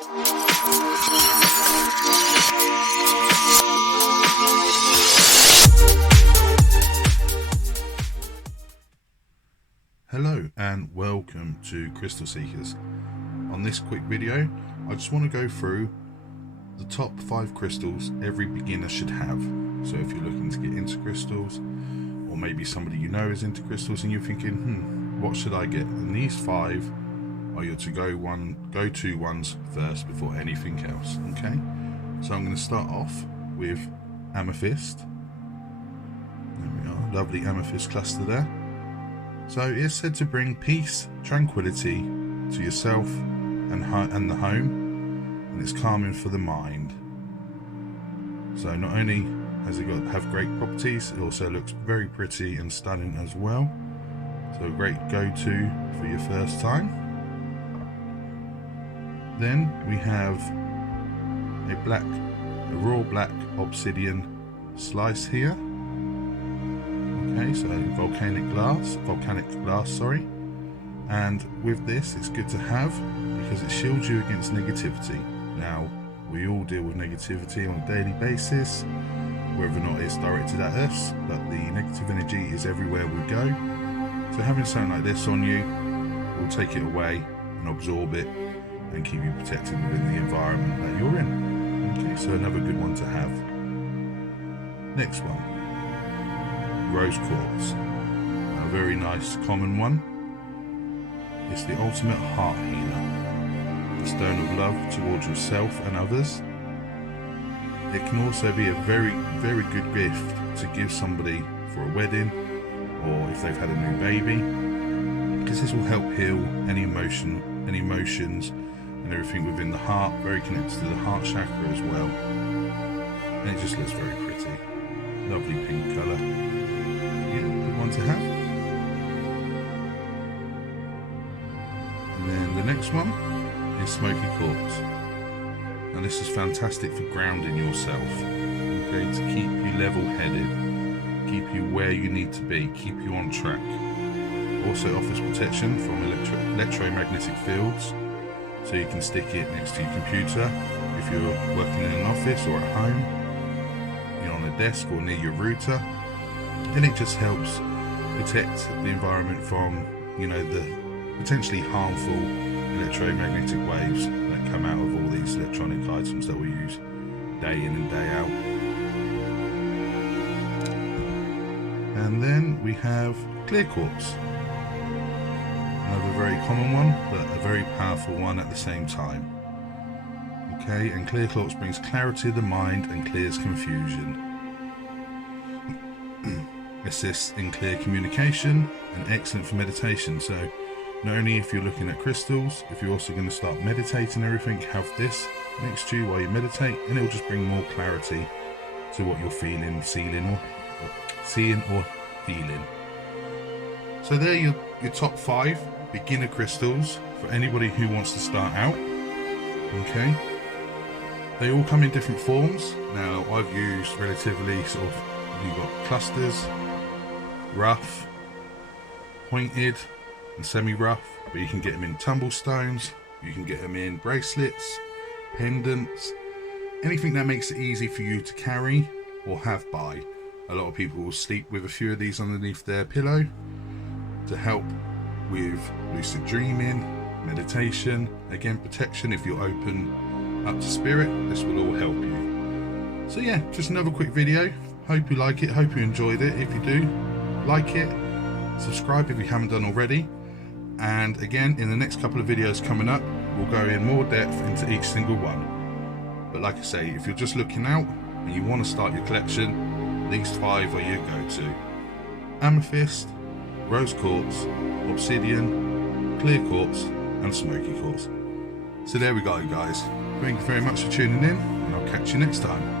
Hello and welcome to Crystal Seekers. On this quick video, I just want to go through the top 5 crystals every beginner should have. So if you're looking to get into crystals, or maybe somebody you know is into crystals and you're thinking, what should I get? And these 5 are your go-to ones first before anything else. Okay, so I'm going to start off with Amethyst. There we are, lovely Amethyst Cluster there. So it's said to bring peace, tranquility to yourself and the home, and it's calming for the mind. So not only has it have great properties, it also looks very pretty and stunning as well. So a great go-to for your first time. Then we have a raw black obsidian slice here. Okay, so volcanic glass, sorry. And with this, it's good to have because it shields you against negativity. Now, we all deal with negativity on a daily basis, whether or not it's directed at us, but the negative energy is everywhere we go. So having something like this on you will take it away and absorb it and keep you protected within the environment that you're in. Okay, so another good one to have. Next one. Rose Quartz, a very nice common one. It's the ultimate heart healer, the stone of love towards yourself and others. It can also be a very, very good gift to give somebody for a wedding or if they've had a new baby, because this will help heal any emotions and everything within the heart, very connected to the heart chakra as well. And it just looks very pretty. Lovely pink colour. Yeah, good one to have. And then the next one is Smoky Quartz. Now this is fantastic for grounding yourself, okay, to keep you level-headed, keep you where you need to be, keep you on track. Also offers protection from electromagnetic fields, so you can stick it next to your computer if you're working in an office or at home, you're on a desk or near your router. And it just helps protect the environment from, the potentially harmful electromagnetic waves that come out of all these electronic items that we use day in and day out. And then we have clear quartz. Another very common one, but a very powerful one at the same time. Okay, and clear quartz brings clarity to the mind and clears confusion. Assists in clear communication and excellent for meditation. So not only if you're looking at crystals, if you're also going to start meditating and everything, have this next to you while you meditate, and it will just bring more clarity to what you're feeling, seeing or feeling. So there are your top 5 beginner crystals for anybody who wants to start out. Okay, they all come in different forms. Now I've used relatively you've got clusters, rough, pointed and semi-rough, but you can get them in tumble stones, you can get them in bracelets, pendants, anything that makes it easy for you to carry or have by. A lot of people will sleep with a few of these underneath their pillow to help with lucid dreaming, meditation, again protection if you're open up to spirit. This will all help you. So yeah, just another quick video. Hope you like it, hope you enjoyed it. If you do, like it, subscribe if you haven't done already. And again, in the next couple of videos coming up, we'll go in more depth into each single one. But like I say, if you're just looking out and you want to start your collection, these 5 are your go-to. Amethyst, Rose Quartz, Obsidian, Clear Quartz and Smoky Quartz. So there we go, guys. Thank you very much for tuning in, and I'll catch you next time.